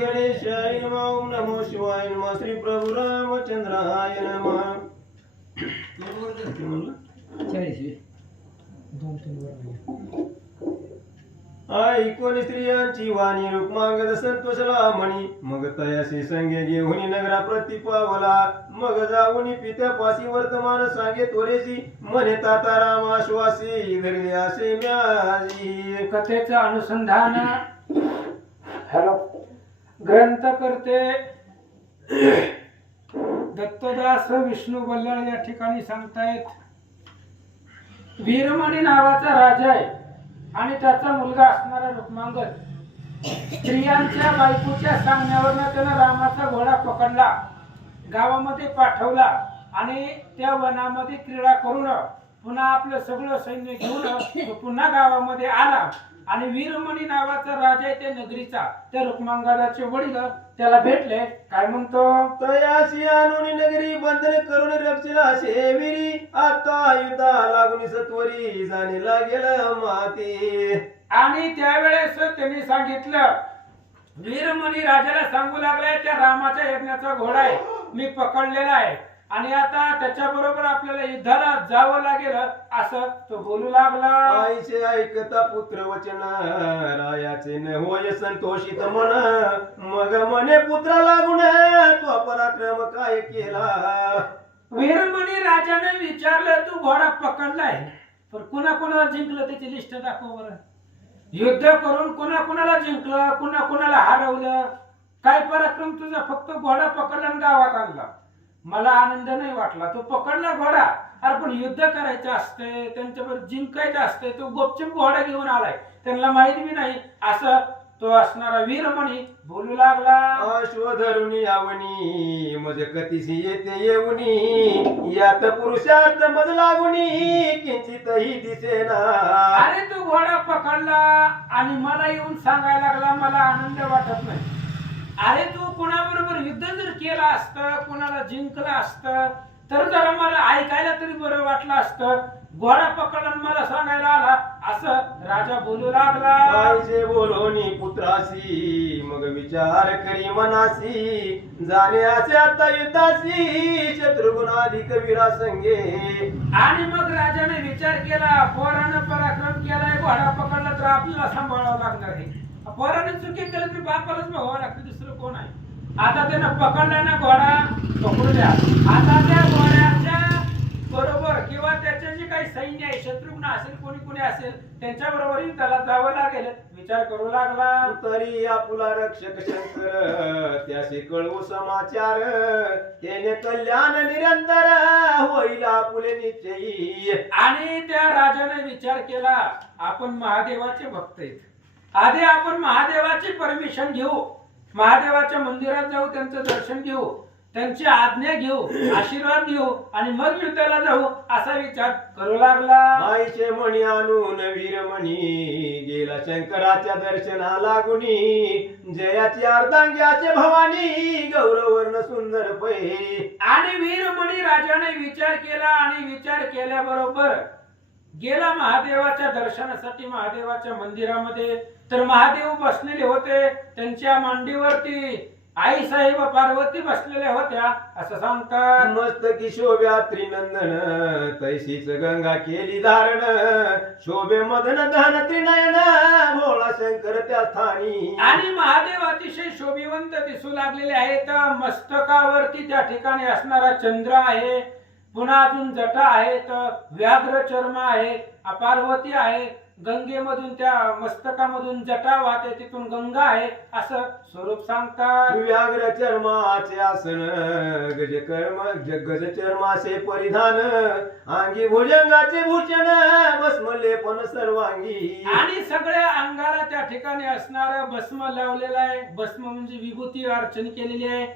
गणेशाय नमः. ओम नमो शिवाय नमः. श्री प्रभु रामचंद्राय नमः. किती म्हणलं? 40 2-3 वर. ऐकून स्त्रियांची वाणी रुक्मांगद संतोषला म्हणी. मग तयाशी संगे घेऊन नगरा प्रतिपावला. मग जाऊन पित्यापाशी वर्तमान सांगे तोरेसी. म्हणे ताता रामाश्वासी धरले असे म्याजी. कथेचं अनुसंधान ग्रंथ करते दत्तदास विष्णू बल्लाळ या ठिकाणी सांगतायत. वीरमणी नावाचा राजा आहे आणि त्याचा मुलगा असणारा रुक्मांगद स्त्रियांच्या बायकोच्या सांगण्यावरनं त्यानं रामाचा घोडा पकडला, गावामध्ये पाठवला आणि त्या वनामध्ये क्रीडा करून पुन्हा आपलं सगळं सैन्य घेऊन पुन्हा गावामध्ये आला. आणि वीरमणी नावाचा राजा आहे त्या नगरीचा, त्या रुक्मांगदाचे वडील त्याला भेटले. काय म्हणतो? तयाशी आणून नगरी बंधन करून रक्षला शेविरी. आता युद्धा लागून सत्वरी जाणे लागेल माती. आणि त्यावेळेस त्यांनी सांगितलं, वीरमणी राजाला सांगू लागलाय त्या रामाच्या यज्ञाचा घोडा आहे मी पकडलेला आहे आणि आता त्याच्या बरोबर आपल्याला युद्धाला जावं लागेल असं तो बोलू लागला. आईचे ऐकता पुत्र वचन रायाचे न होय संतोषित मन. मग म्हणे पुत्रा लागून तो पराक्रम काय केला. वीरमणी राजाने विचारलं, तू घोडा पकडलाय पण कुणाकुणाला जिंकलं त्याची लिस्ट दाखव बरं. युद्ध करून कुणाकुणाला जिंकलं, कुणाकुणाला हरवलं, काय पराक्रम तुझा? फक्त घोडा पकडला आणि गावात आणला. मला आनंद नाही वाटला. तो पकडला घोडा, अरे पण युद्ध करायचं असते, त्यांच्याबरोबर जिंकायचं असते, तो गुपचूप घोडा घेऊन आलाय, त्यांना माहिती बी नाही असं तो असणारा वीरमणी बोलू लागला. अश्वधरून यावनी मज कतीशी येते येऊनी. यात पुरुषार्थ मज लागुनी किंचितही दिसेना. अरे तू घोडा पकडला आणि मला येऊन सांगायला लागला मला आनंद वाटत नाही. अरे तू कोणाबरोबर युद्ध जर केलं असतं, कोणाला जिंकलं असतं तर जरा मला ऐकायला तरी बरं वाटलं असतं. घोडा पकडला मला सांगायला आला असं राजा बोलू लागला. आईचे बोलोनी पुत्रासी मग विचार करी मनासी. जाण्याचे आता युद्धासी शत्रुघ्नाधिक वीरा संगे. आणि मग राजाने विचार केला, पोरानं पराक्रम केलाय, घोडा पकडला तर आपल्याला सांभाळावं लागणार आहे. पोराने चुकी केली तर बापालाच बघावं लागतं, दुसरं कोण आहे? आता त्यानं पकडलाय ना घोडा, पकडू द्या. आता त्या घोड्याच्या बरोबर किंवा त्याचे जे काही सैन्य आहे, शत्रुघ्न असेल कोणी कोणी असेल त्यांच्या बरोबरही त्याला जावं लागेल. विचार करू लागला. तरी आपुला रक्षक शंकर त्याशी कळवू समाचार. त्याने कल्याण निरंतर होईल आपुले निश्चयी. आणि त्या राजाने विचार केला, आपण महादेवाचे भक्त आहेत, आधी आपण महादेवाची परमिशन घेऊ, महादेवाच्या मंदिरात जाऊ, त्यांचं दर्शन घेऊ, त्यांची आज्ञा घेऊ, आशीर्वाद घेऊ आणि मग युद्धाला जाऊ असा विचार करू लागला. आईचे म्हणी आणून वीरमणी गेला शंकराच्या दर्शना लागुनी. जयाची अर्धांग्याचे भवानी गौरवर्ण सुंदर पै. आणि वीरमणी राजाने विचार केला आणि विचार केल्याबरोबर गेला महादेवाच्या दर्शनासाठी महादेवाच्या मंदिरामध्ये. तर महादेव बसलेले होते, त्यांच्या मांडीवरती आई साहेब पार्वती बसलेल्या होत्या असं सांगतात. मस्तकी शोभ्या त्रिनंदन तैशीच गंगा केली धारण. शोभे मदन धन त्रिनयन भोळा शंकर त्या स्थानी. आणि महादेव अतिशय शोभिवंत दिसू लागलेले आहेत. मस्तकावरती त्या ठिकाणी असणारा चंद्र आहे, पुन्हा अजून जटा आहेत, व्याघ्र चर्म आहे, पार्वती आहे, गंगेमधून त्या मस्तकामधून जटा वाहते, तिथून गंगा आहे असं स्वरूप सांगतात. व्याघ्र चर्माचे आसन गज चर्माचे परिधान. अंगी भुजंगाचे भूषण भस्मले पण सर्वांगी. आणि सगळ्या अंगाला त्या ठिकाणी असणार भस्म लावलेला आहे. भस्म म्हणजे विभूती अर्चन केलेली आहे.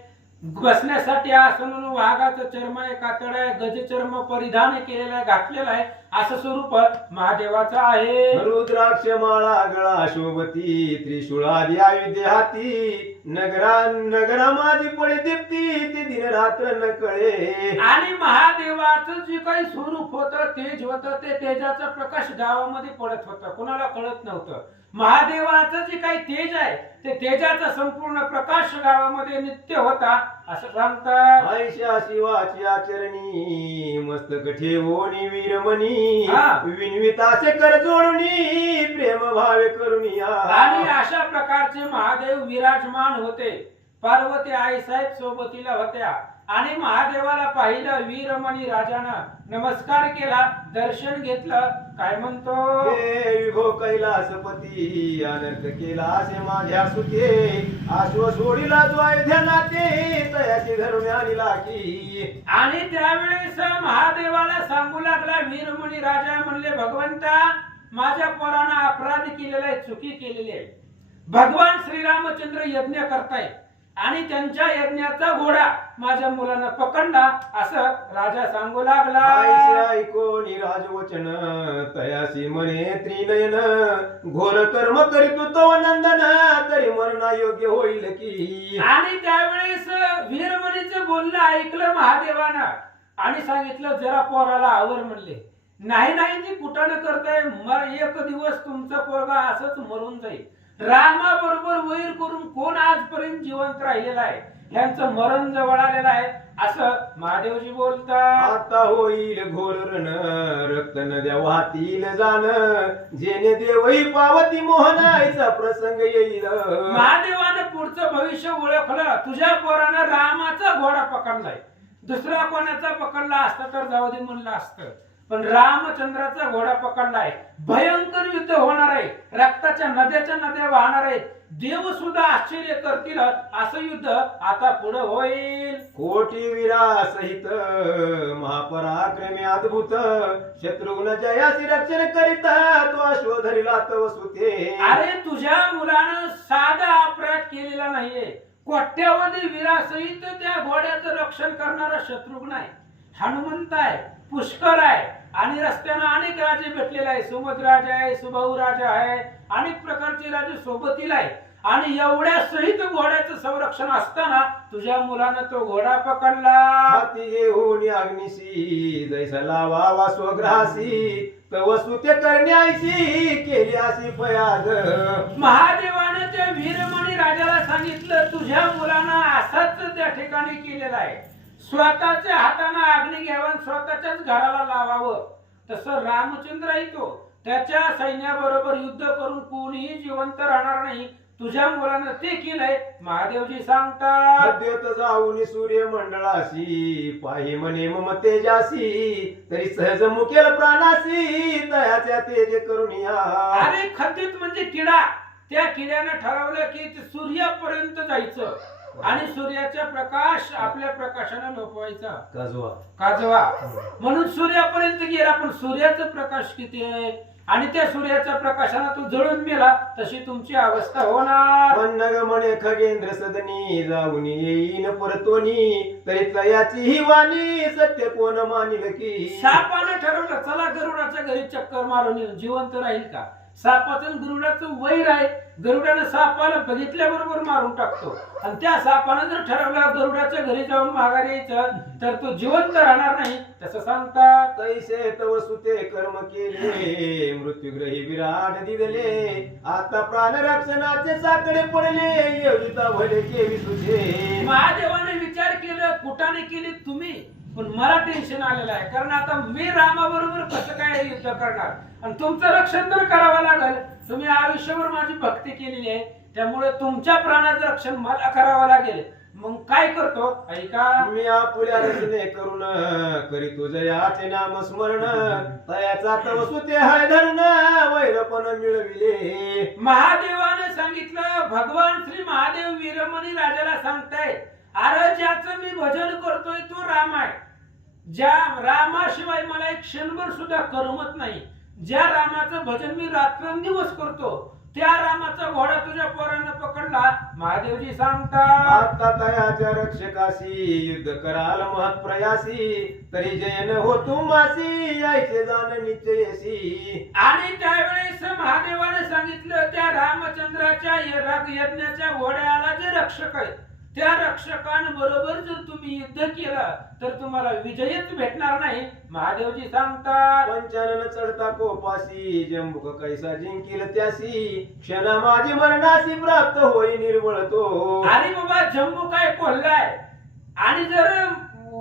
बसण्यासाठी आसन वाघाचं चर्म आहे, कातड आहे, गजचर्म परिधान केलेलं आहे, घातलेलं आहे असं स्वरूप महादेवाचं आहे. रुद्राक्ष माळा गळा शोभती त्रिशूळादी आयुधे हाती. नगरामादी पडे दीप्ती ते दिन रात्र न कळे. आणि महादेवाचं जे काही स्वरूप होतं, तेज होतं, ते तेजाचा प्रकाश गावामध्ये पडत होता, कोणाला कळत नव्हतं. महादेवाचं जे काही तेज आहे ते तेजाचा संपूर्ण प्रकाश गावामध्ये नित्य होता असं सांगतात. आयशा शिवाची आचरणी मस्तक ठेवोनी वीरमणी हा. विनविताचे कर जोडणी प्रेम भावे करुनिया. आणि अशा प्रकारचे महादेव विराजमान होते. पार्वती आईसाहेब सोबतीला होत्या आणि महादेवाला पाहिलं. वीरमणी राजानं नमस्कार केला, दर्शन घेतलं. काय म्हणतो? हे विभो कैलासपती अनर्थ केला असे माझ्या सुते आश्व सोडीला जो अयोध्या नाते तयाची धरून आणला की. आणि त्यावेळेस महादेवाला सांगू लागला वीरमणी राजा म्हणले, भगवंता माझ्या पोरानं अपराध केलेला आहे, चुकी केलेली आहे. भगवान श्रीरामचंद्र यज्ञ करतायत आणि त्यांच्या यज्ञाचा घोडा माझ्या मुलानं पकडला असं राजा सांगू लागला. आईचे ऐकोनी राजवचन तयासी म्हणे त्रिनयन घोर कर्म करीतो तो नंदन तरी मरणा योग्य होईल की. आणि त्यावेळेस वीरमणीचं बोलणं ऐकलं महादेवानं आणि सांगितलं जरा पोराला आवर म्हणले. नाही नाही ती कुठानं करताय, एक दिवस तुमचा पोरगा असंच मरून जाईल. रामाबरोबर वैर करून कोण आजपर्यंत जिवंत राहिलेला आहे, यांचं मरण जवळ आलेलं आहे असं महादेवजी बोलतात. आता होईल घोर रण रक्त नद्या वाहतील जाण जेणे देवही पावती मोहन आईचा प्रसंग येईल. महादेवानं पुढचं भविष्य ओळखलं. तुझ्या पोरानं रामाचा घोडा पकडलाय, दुसरा कोणाचा पकडला असता तर जाऊ दे म्हणलं असतं, पण रामचंद्राचा घोडा पकडलाय. भयंकर युद्ध होणार आहे, रक्ताच्या नद्या वाहणार आहेत. देव सुद्धा आश्चर्य करतील असं युद्ध आता पुढे होईल. कोटी वीरा सहित महापराक्रमी अद्भुत शत्रुघ्न जयासी रक्षण करिता तो अश्व धरिला तव सुते. अरे तुझ्या मुलानं साधा अपराध केलेला नाहीये, कोट्यावधी वीरासहित त्या घोड्याचं रक्षण करणारा शत्रुघ्न आहे, हनुमंत आहे, पुष्कर आहे आणि रस्त्यानं अनेक राजे भेटलेले आहे. सुमध राजा आहे, सुबाहू राजा आहे, अनेक प्रकारचे राजे सोबतीला आहे. आणि एवढ्या सहित घोड्याचं संरक्षण असताना तुझ्या मुलानं तो घोडा पकडला. हाती येऊन अग्निशी जैसा लावावा स्वग्रासी तव सुते करण्याची केली अशी फयाद. महादेवानं त्या वीरमणी राजाला सांगितलं तुझ्या मुलानं असाच त्या ठिकाणी केलेला आहे. स्वतःच्या हाताने अग्नी घ्यावं, स्वतःच्याच घराला लावावं. तसं रामचंद्र येतो त्याच्या सैन्याबरोबर युद्ध करून कोणीही जिवंत राहणार नाही. तुझ्या मुलानं ते केलंय. महादेवजी सांगतात, अद्वैत जाऊन सूर्य मंडळाशी पाहि म्हणे मम तेजासी तरी सहज मुकेल प्राणासी तयाच्या तेज करुनिया. अरे खद्दित म्हणजे किडा. त्या किड्यानं ठरवलं की ते सूर्यापर्यंत जायचं आणि सूर्याचा प्रकाश आपल्या प्रकाशाने लोपवायचा, काजवा. म्हणून सूर्यापर्यंत गेला, पण सूर्याचा प्रकाश किती आहे आणि त्या सूर्याच्या प्रकाशाने तो जळून मेला, तशी तुमची अवस्था होणार. मन्नग म्हणे खगेंद्र सदनी जाऊन येईन परतोनी तरी तयाची ही वाणी सत्य कोण मानिल की. सापानं ठरवलं चला गरुडाच्या घरी चक्कर मारून येऊन जिवंत राहील का. सापाचं गरुडाचं वैर आहे, गरुडानं सापाला बघितल्याबरोबर मारून टाकतो. आणि त्या सापानं जर ठरवलं गरुडाच्या घरी जाऊन माघारी यायचं तर तो जिवंत राहणार नाही. तसं सांगतात, तैसे तव सुते कर्म केले मृत्यूग्रही विराट दिले आता प्राण रक्षणाचे साकडे पडले योजिता भले केली तुझे. महादेवाने विचार केलं कुठाने केली तुम्ही, पण मला टेन्शन आलेलं आहे, कारण आता मी रामाबरोबर कसं काय युद्ध करणार आणि तुमचं रक्षण तर करावं लागेल. तुम्ही आयुष्यभर माझी भक्ती केलेली आहे, त्यामुळे तुमच्या प्राणाचं रक्षण मला करावं लागेल. मग काय करतो ऐका. मी आपुल्या रचने करून करी तुझयाचे नाम स्मरण तयाचा तव सुते हाय धरण वैरपण मिळविले. महादेवाने सांगितलं, भगवान श्री महादेव वीरमणी राजाला सांगताय, अरे ज्याचं मी भजन करतोय तो राम आहे. ज्या रामाशिवाय मला एक क्षणभर सुद्धा करमत नाही. ज्या रामाचं भजन मी रात्रंदिवस करतो त्या रामाचा घोडा तुझ्या पोरानं पकडला. महादेवजी सांगतात, आता तयाच्या रक्षकाशी युद्ध कराल महत् प्रयासी तरी जयन हो तुमासी यायचे जाण निश्चयसी. आणि त्यावेळेस महादेवाने सांगितलं त्या रामचंद्राच्या यज्ञाच्या घोड्याला जे रक्षक आहे त्या रक्षकांबरोबर जर तुम्ही युद्ध केलं तर तुम्हाला विजयच भेटणार नाही. महादेवजी सांगतात, पंचानन चढता कोपासी जंबुक कैसा जिंकील त्यासी क्षणा माझी मरणासी प्राप्त होई निर्बळ तो. अरे बाबा जम्बू काय कोल्हाय आणि जर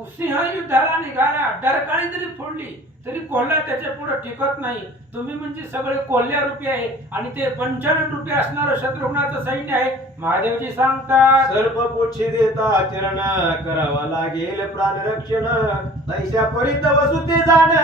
सिंह युद्धाला निघाला डरकाळी जरी फोडली तरी कोल्हा त्याच्या पुढे टिकत नाही. तुम्ही म्हणजे सगळे कोल्ह्या रूपी आहे आणि ते 55 रूपी असणारं शत्रुघ्नाचं सैन्य आहे. महादेवजी सांगतात, सर्प पुच्छी देता चरण करावा लागेल प्राण रक्षण तैशा परित वसुते जाण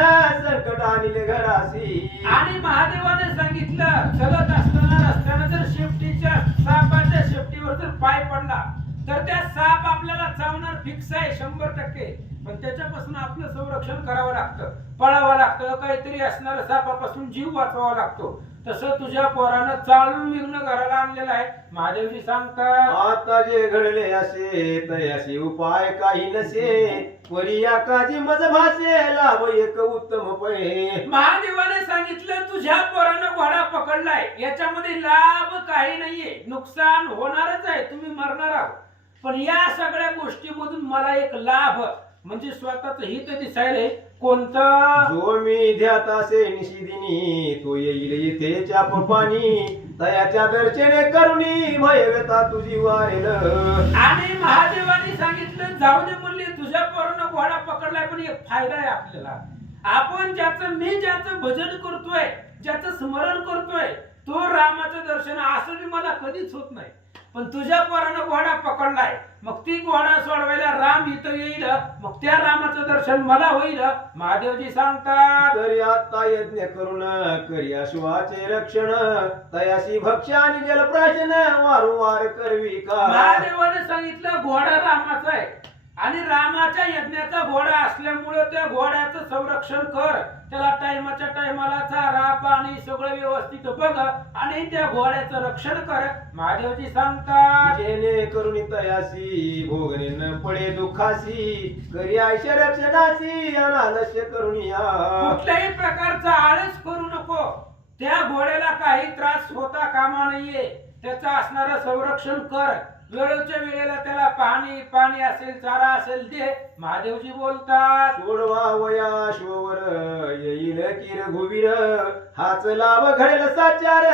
संकट आणले घरासी. आणि महादेवाने सांगितलं चलत असताना रस्त्यानं जर शेपटीच्या सापाच्या शेपटीवर जर पाय पडला तर त्या साप आपल्याला चावणार फिक्स आहे 100%. पण त्याच्यापासून आपलं संरक्षण करावं लागतं, पळावं लागतं, काहीतरी असणाऱ्या सापापासून जीव वाचवावा लागतो. तसं तुझ्या पोरानं चालून विघ्न घराला आणलेलं आहे. महादेवजी सांगतात, आता जे घडले असे तयासी उपाय काही नसे परिया काजी मज भासे लाभ एक उत्तम पळे. महादेवाने सांगितलं तुझ्या पोरानं घोडा पकडलाय, याच्यामध्ये लाभ काही नाहीये, नुकसान होणारच आहे, तुम्ही मरणार आहात. पण या सगळ्या गोष्टीमधून मला एक लाभ म्हणजे स्वतःच हित दिसायले. कोणतं? जो मी ध्यात असे निशिदिनी तो येईल इथे चाप पाणी तयाच्या दर्शने करुणी भय व्यथा तुझी वारेल. आणि महादेवाने सांगितलं जाऊ दे म्हणले तुझ्या पोरानं घोडा पकडलाय पण एक फायदा आहे आपल्याला. आपण ज्याचं भजन करतोय, ज्याचं स्मरण करतोय तो रामाचं दर्शन असं बी मला कधीच होत नाही. पण तुझ्या पोरानं घोडा पकडलाय, मग ती घोडा सोडवायला राम इथं येईल, मग त्या रामाचं दर्शन मला होईल. महादेवजी सांगतात, तरी आता यज्ञ करून करी अश्वाचे रक्षण तयाशी भक्ष आणि जलप्राशन वारंवार करवी का. महादेवाने सांगितलं घोडा रामाचा आहे आणि रामाच्या यज्ञाचा घोडा असल्यामुळे त्या घोड्याचं संरक्षण कर, त्याला टायमाच्या टायमाला चारा पाणी सगळं व्यवस्थित बघ आणि त्या घोड्याचं रक्षण कर. महादेवजी सांगतात, जेणे करून तयासी भोगणे न पडे दुखासी करी आयशा रक्षणासी अनालस्य करून या. कुठल्याही प्रकारचा आळस करू नको, त्या घोड्याला काही त्रास होता कामा नाहीये, त्याचं असणारं संरक्षण कर, वेळोच्या वेळेला त्याला पाणी असेल चारा असेल दे. महादेवजी बोलतात, सोडवा वया शोवर येईल की रघुवीर हाच लाभ घडेल साचार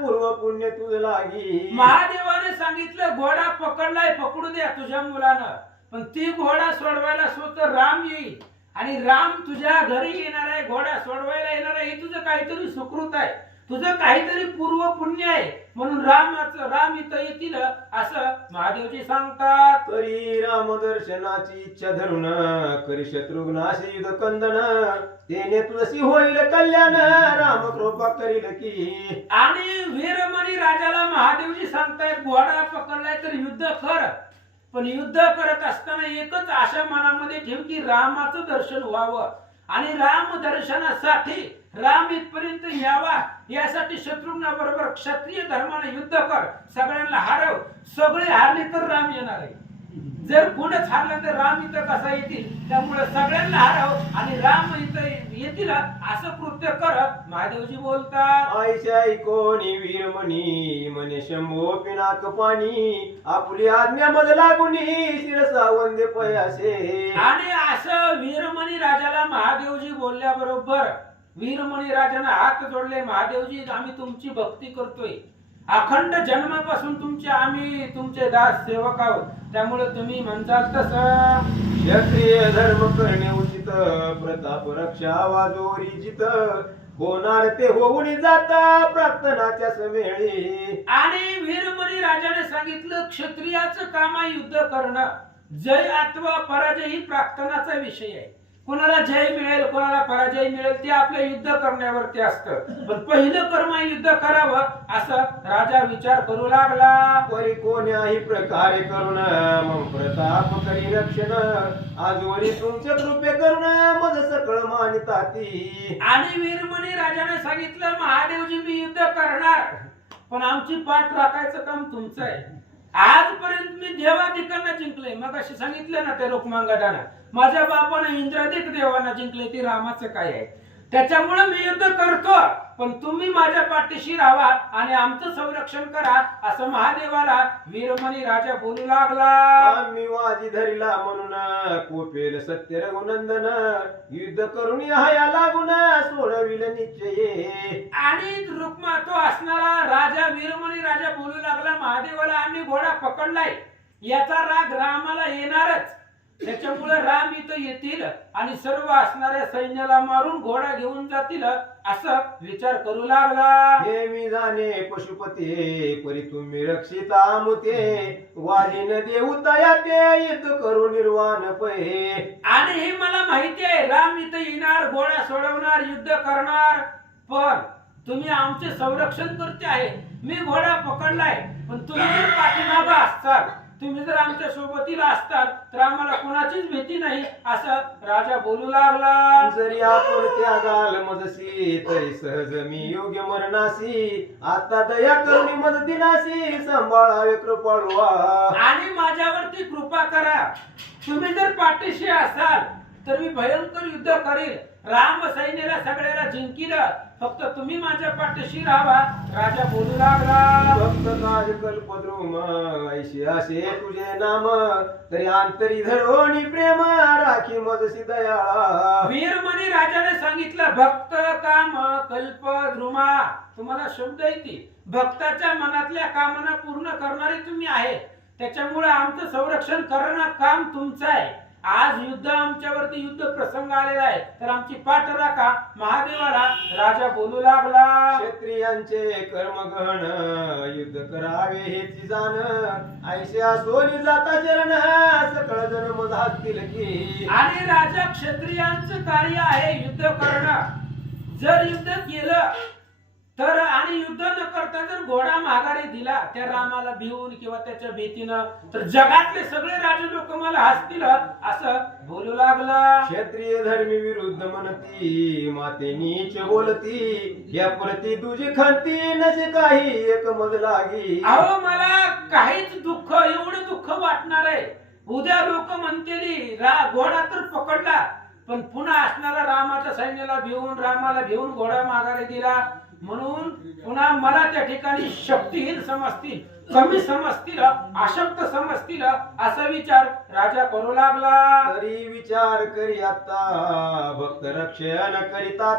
पूर्व पुण्य तुझ लागी. महादेवाने सांगितलं घोडा पकडलाय, पकडू द्या तुझ्या मुलानं, पण ती घोडा सोडवायला स्वतः राम येईल आणि राम तुझ्या घरी येणार आहे, घोडा सोडवायला येणार आहे. हे तुझं काहीतरी सुकृत आहे, तुझं काहीतरी पूर्व पुण्य आहे, म्हणून राम इथं येतील असं महादेवजी सांगतात. तरी राम दर्शनाची इच्छा धरून करी शत्रुघ्नाशी युध कंदन तेने तुझशी होईल कल्याण राम कृपा करील की. आणि वीरमणी राजाला महादेवजी सांगतायत घोडा पकडलाय तर युद्ध कर, पण युद्ध करत असताना एकच आशा मनामध्ये ठेव की रामाचं दर्शन व्हावं आणि राम दर्शनासाठी राम इथपर्यंत यावा यासाठी शत्रुघ्नाबरोबर क्षत्रिय धर्माने युद्ध कर, सगळ्यांना हरव. सगळे हारले तर राम येणार आहे, जर कोणच हारलं तर राम इथं कसा येतील, त्यामुळे सगळ्यांना हरव आणि राम इथं येतील असं कृत्य कर. महादेवजी बोलतात, आयशाई कोणी वीरमणी मने शंभो पिनाक पाणी आपली आज्ञा मज लागुनी शिरसा वंदे पयासे. आणि असं वीरमणी राजाला महादेवजी बोलल्याबरोबर वीरमणी राजाने हात जोडले. महादेवजी आम्ही तुमची भक्ती करतोय, अखंड जन्मापासून आम्ही तुमचे दास सेवक आहोत, त्यामुळे तुम्ही म्हणताल तसं क्षत्रिय धर्म करणे उचित प्रताप रक्षा वाजोरी जित होणार ते होऊन जाता प्रार्थनाच्या समेळी. आणि वीरमणी राजाने सांगितलं क्षत्रियाचं काम आहे युद्ध करणं, जय अथवा पराजय ही प्रार्थनाचा विषय आहे. कोणाला जय मिळेल कोणाला पराजय मिळेल ते आपल्या युद्ध करण्यावरती असतं, पण पहिलं कर्म युद्ध करावं असं राजा विचार करू लागला. परी कोण्याही प्रकारे करून मग प्रताप करी रक्षण आजवरी तुमच्या कृपे करून मज सकळ मानिताती. आणि वीरमणी राजाने सांगितलं महादेवजी मी युद्ध करणार, पण आमची पाठ राखायचं काम तुमचं आहे. आजपर्यंत मी देवाधिकांना जिंकले, मग असे सांगितलं ना ते रुक्मांगदाना, माझ्या बापाने इंद्राधिक देवांना जिंकले, ते रामाचं काय आहे, त्याच्यामुळे मी युद्ध करतो. पण तुम्ही माझ्या पाठीशी राहा आणि आमचं संरक्षण करा असं महादेवाला वीरमणी राजा बोलू लागला. आम्ही वाजी धरिला म्हणून कोपेल सत्य रघुनंदन युद्ध करून हया लागून सोडविल निश्चये. आणि रुक्मा तो असणारा राजा वीरमणी राजा बोलू लागला महादेवाला आम्ही घोडा पकडलाय, याचा राग रामाला येणारच, त्याच्यामुळे राम इथं येतील आणि सर्व असणाऱ्या सैन्याला मारून घोडा घेऊन जातील असं विचार करू लागला. हे मी जाणे पशुपती परी तुम्ही रक्षिता मुते वालीन देवतया ते युद्ध करू निर्वाण पै. आणि हे मला माहिती आहे राम इथं येणार, घोडा सोडवणार, युद्ध करणार, पण तुम्ही आमचे संरक्षण करते आहे. मी घोडा पकडलाय पण तुम्ही जर पाठीमागं असताल, तुम्ही जर आमच्या सोबतीला असतात तर आम्हाला कोणाचीच भीती नाही असं राजा बोलू लागला. जरी आपण त्यागाल मजसी तरी सहज मी योग्य मरणासी आता दया करुणी मदतीनासी सांभाळावे कृपाळुआ. आणि माझ्यावरती कृपा करा, तुम्ही जर पाठीशी असाल तर मी भयंकर युद्ध करेल, राम सैन्याला सगळ्याला जिंकील, फक्त तुम्ही माझ्या पाठीशी राहा राजा बोलू लागला. भक्त काज कल्पद्रुम ऐशी असे तुझे नाम तरी अंतरी धरोनी प्रेम राखी मजसी दयाळा. वीरमणी राजाने सांगितलं भक्त काम कल्प द्रुमा, तुम्हाला शब्द येते, भक्ताच्या मनातल्या कामना पूर्ण करणारे तुम्ही आहे, त्याच्यामुळे आमचं संरक्षण करणं काम तुमचं आहे. आज युद्ध आमच्यावरती युद्ध प्रसंग आलेला आहे तर आमची पाठ राखा महादेवाला राजा बोलू लागला. क्षत्रियांचे कर्मगहन युद्ध करावे हेची जाण ऐशा सोनी जाता चरण सकळ जन मज हातील की. आणि राजा क्षत्रियांचं कार्य आहे युद्ध करणं. जर युद्ध केलं तर आणि युद्ध न करता जर घोडा माघारी दिला त्या रामाला भिवून किंवा त्याच्या भीतीनं तर जगातले सगळे राजे लोक मला हसतील असं बोलू लागला. क्षत्रिय धर्मी विरुद्ध म्हणती माते नीच बोलती या प्रती तुझी खंती नसे काही एक मज लागी. अहो मला काहीच दुःख एवढं दुःख वाटणार आहे, उद्या लोक म्हणतील घोडा तर पकडला पण पुन्हा असणारा रामाच्या सैन्याला भिवून रामाला भिवून घोडा माघारी दिला म्हणून पुन्हा मला त्या ठिकाणी शक्तीहीन समजतील, कमी समजतील, अशक्त समजतील असा विचार राजा करू लागला. तरी विचार करी आता भक्त रक्षण करीता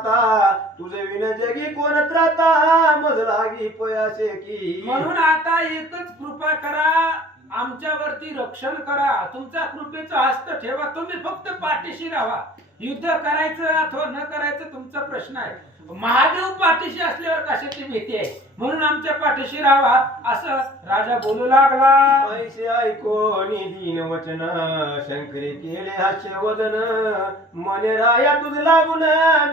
तुझे विन जगी कोण त्राता मज लागी पयासे की. म्हणून आता एकच कृपा करा, आमच्यावरती रक्षण करा, तुमचा कृपेचा हस्त ठेवा, तुम्ही फक्त पाठीशी राहा. युद्ध करायचं अथवा न करायचं तुमचा प्रश्न आहे, महादेव पाठीशी असल्यावर कशाची भीती आहे, म्हणून आमच्या पाठीशी राहा असं राजा बोलू लागला. ऐसे ऐकोनी दीन वचन शंकरी केले हास्य वदन मने राया तुझ लागून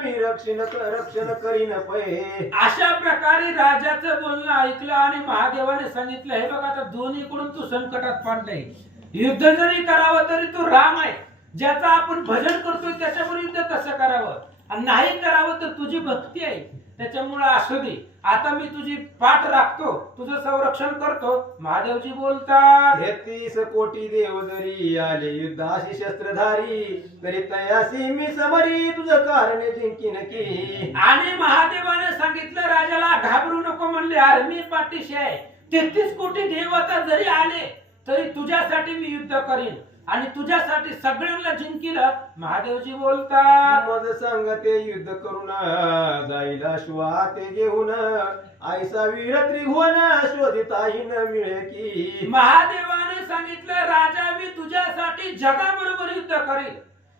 मी रक्षण करीन पै. अशा प्रकारे राजाचं बोलणं ऐकलं आणि महादेवाने सांगितलं हे बघ आता दोन्हीकडून तू संकटात पडलाय, युद्ध जरी करावं तरी तू राम आहे ज्याचं आपण भजन करतोय त्याच्यावर युद्ध कसं करावं, आणि नाही करावं तर तुझी भक्ती आहे, त्याच्यामुळे असू दे आता मी तुझी पाठ राखतो, तुझं संरक्षण करतो. महादेवजी बोलतात 33 कोटी देव जरी आले युद्धाशी शस्त्रधारी तरी तयासी मी समरी तुझं कारण जिंकीन की. आणि महादेवाने सांगितलं राजाला घाबरू नको म्हणले, अरे मी पाठीशी आहे, 33 कोटी देवता जरी आले तरी तुझ्यासाठी मी युद्ध करीन आणि तुझ्यासाठी सगळ्यांना जिंकील. महादेवजी बोलतात मज सांगते युद्ध करून जाईला श्वाते घेऊन ऐसा वीर त्रिभुवन शोधिताही न मिळे की. महादेवाने सांगितलं राजा मी तुझ्यासाठी जगाबरोबर युद्ध करेल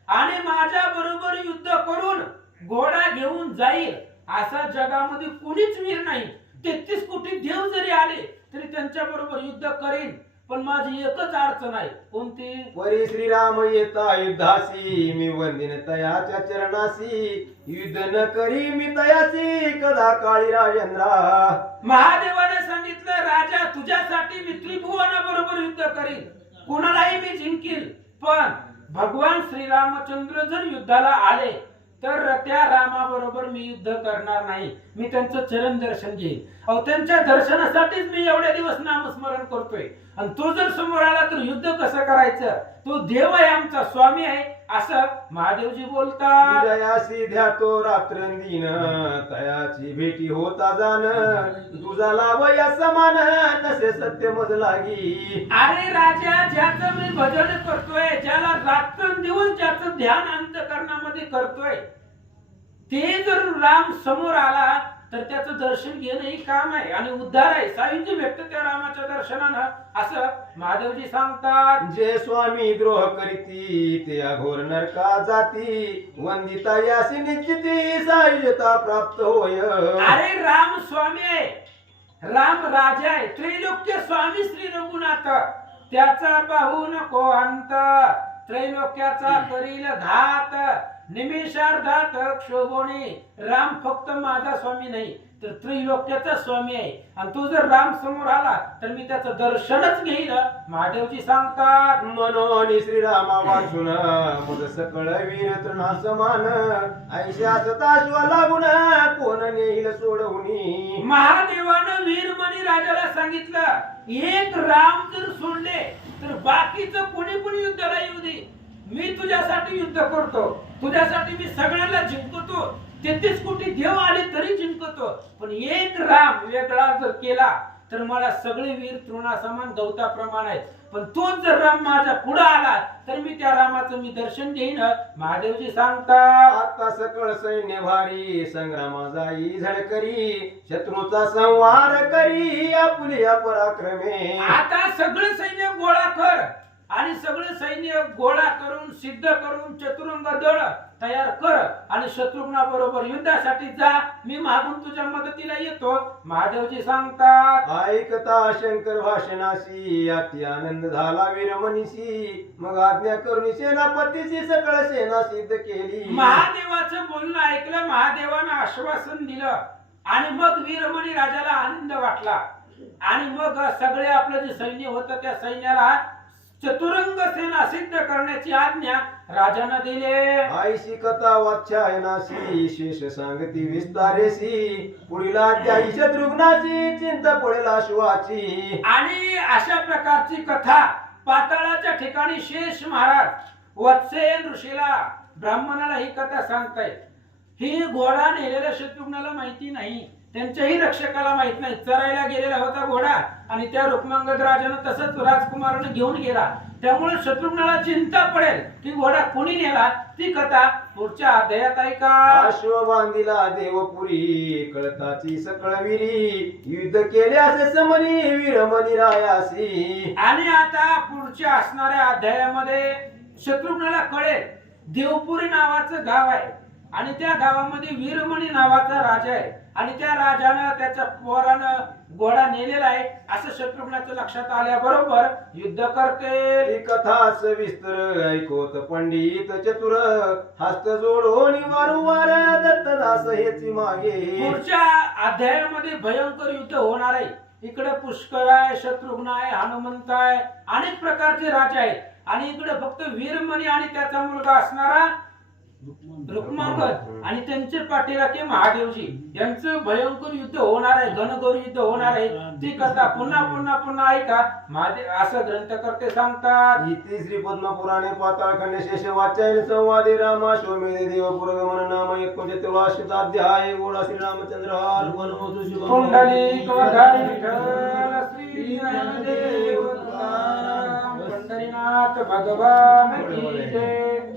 आणि माझ्या बरोबर युद्ध करून घोडा घेऊन जाईल असा जगामध्ये कुणीच वीर नाही. 33 कोटी देव जरी आले तरी त्यांच्या बरोबर युद्ध करेन, पण माझी एकच अडचण आहे. कोणती? परी श्रीराम येता युद्धासी मी वंदिन तयाच्या चरणासी युद्ध न करी मी तयासी कदा काळी राजेंद्रा. महादेवाने सांगितलं राजा तुझ्यासाठी मी त्रिभुवनाबरोबर युद्ध करीन, कोणालाही मी जिंकील, पण भगवान श्रीरामचंद्र जर युद्धाला आले तर त्या रामाबरोबर मी युद्ध करणार नाही. मी त्यांचं चरण दर्शन घेईन. अहो, त्यांच्या दर्शनासाठीच मी एवढ्या दिवस नामस्मरण करतोय. आणि तो जर समोर आला तर युद्ध कसं करायचं? तो देव आहे, आमचा स्वामी आहे, असं महादेवजी बोलतात. जयासी ध्यातो रात्रंदिन तयाची भेटी होता जाण तुझा लाभ या समान नसे सत्य मज लागी. अरे राजा, ज्याचं मी भजन करतोय, ज्याला रात्रंदिवस ज्याचं ध्यान अंतःकरणामध्ये करतोय, ते जर राम समोर आला तर त्याचं दर्शन घेणं ही काम आहे आणि उद्धार आहे. सायुज्य भेटतं त्या रामाच्या दर्शनानं, असं महादेवजी सांगतात. जे स्वामी द्रोह करीती ते अघोर नरका जाती वंदिता यासी निश्चिती सायुज्यता प्राप्त होय. अरे राम स्वामी आहे, राम राजा आहे, त्रैलोक्य स्वामी श्री रघुनाथ. त्याचा पाहू नको अंत, त्रैलोक्याचा करील घात, निमिषार्धात क्षोभोणी. राम फक्त माझा स्वामी नाही तर त्रैलोक्याचा स्वामी आहे. आणि तो जर राम समोर आला तर मी त्याचं दर्शनच घेईल, महादेवजी सांगतात. मनोनी श्रीरामा वाचून मग सकळ वीर तृणा समान ऐशा सताश्व लागून कोण नेईल सोडवणी. महादेवानं वीरमणी राजाला सांगितलं, एक राम जर सोडले तर बाकीचं कोणी कोणी युद्धाला येऊ दे, मी तुझ्यासाठी युद्ध करतो, तुझ्यासाठी मी सगळ्यांना जिंकतो, 33 कोटी देव आले तरी जिंकतो. पण एक राम वेगळा जर केला तर मला सगळे वीर तृणासमान गवताप्रमाणे आहेत. पण तोच जर राम माझ्या पुढे आला तर मी त्या रामाचं मी दर्शन घेईन, महादेवजी सांगतात. आता सकळ सैन्य भारी संग्रामा जाई झळकरी शत्रूचा संहार करी आपुलिया पराक्रमे. आता सगळं सैन्य गोळा कर आणि सगळं सैन्य गोळा करून सिद्ध करून चतुरंग दळ तयार कर आणि शत्रुघ्नाबरोबर युद्धासाठी जा, मी मागून तुझ्या मदतीला येतो, महादेवजी सांगतात. ऐकता शंकर भाषणाशी अति आनंद झाला वीरमनीशी मग आज्ञा करून सेनापतीची सकळ सेना सिद्ध केली. महादेवाचं बोलणं ऐकलं, महादेवानं आश्वासन दिलं आणि मग वीरमणी राजाला आनंद वाटला. आणि मग सगळे आपलं जे सैन्य होतं त्या सैन्याला चतुरंग सेना सिद्ध करण्याची आज्ञा राजाने दिले. आईशी कथा वाच्यायनाशी शेष सांगती विस्तारेशी पुढील अध्यायी शत्रुघ्नाची चिंता पडेल अश्वाची. आणि अशा प्रकारची कथा पाताळाच्या ठिकाणी शेष महाराज वत्सेन ऋषीला ब्राह्मणाला ही कथा सांगतायत. ही घोडा नेलेल्या शत्रुघ्नाला माहिती नाही, त्यांच्याही रक्षकाला माहित नाही. चरायला गेलेला होता घोडा आणि त्या रुक्मांगद राजानं तसंच राजकुमारानं घेऊन गेला. त्यामुळे शत्रुघ्नाला चिंता पडेल की घोडा कोणी नेला. ती कथा पुढच्या अध्यायात ऐका. अश्व बांधिला देवपुरी कळताची सकळ विरी युद्ध केले असे समनी वीरमणी रायासी. आणि आता पुढच्या असणाऱ्या अध्यायामध्ये शत्रुघ्नाला कळेल देवपुरी नावाचं गाव आहे आणि त्या गावामध्ये वीरमणी नावाचा राजा आहे आणि त्या राजानं त्याच्या पोरानं घोडा नेलेला आहे असं शत्रुघ्नाच्या लक्षात आल्याबरोबर युद्ध करते. ही कथा सविस्तर ऐकोत पंडित चतुर हस्त जोडून वारंवार दत्तदास हेची मागे. पुढच्या अध्यायामध्ये भयंकर युद्ध होणार आहे. इकडे पुष्कर आहे, शत्रुघ्न आहे, हनुमंत आहे, अनेक प्रकारचे राजा आहेत आणि इकडे फक्त वीरमणी आणि त्याचा मुलगा असणारा रुक्मांगद आणि त्यांचे पाठीराखे महादेवजी यांचं भयंकर युद्ध होणार आहे, घनघोर युद्ध होणार आहे. ती कथा पुन्हा पुन्हा पुन्हा ऐका, महादेव असं ग्रंथकर्ते सांगतात. इति श्री पद्मपुराणे पाताळखंडे शेष वाच्यायन संवादे रामाश्वमेधे देवपुरगमन नाम 39 अध्याय. गोडा श्री रामचंद्र हार वनमोजू शुभम पुंडलिक वधारी विठ्ठल श्री ज्ञानदेव तुकाराम पंढरीनाथ भगवान की जय.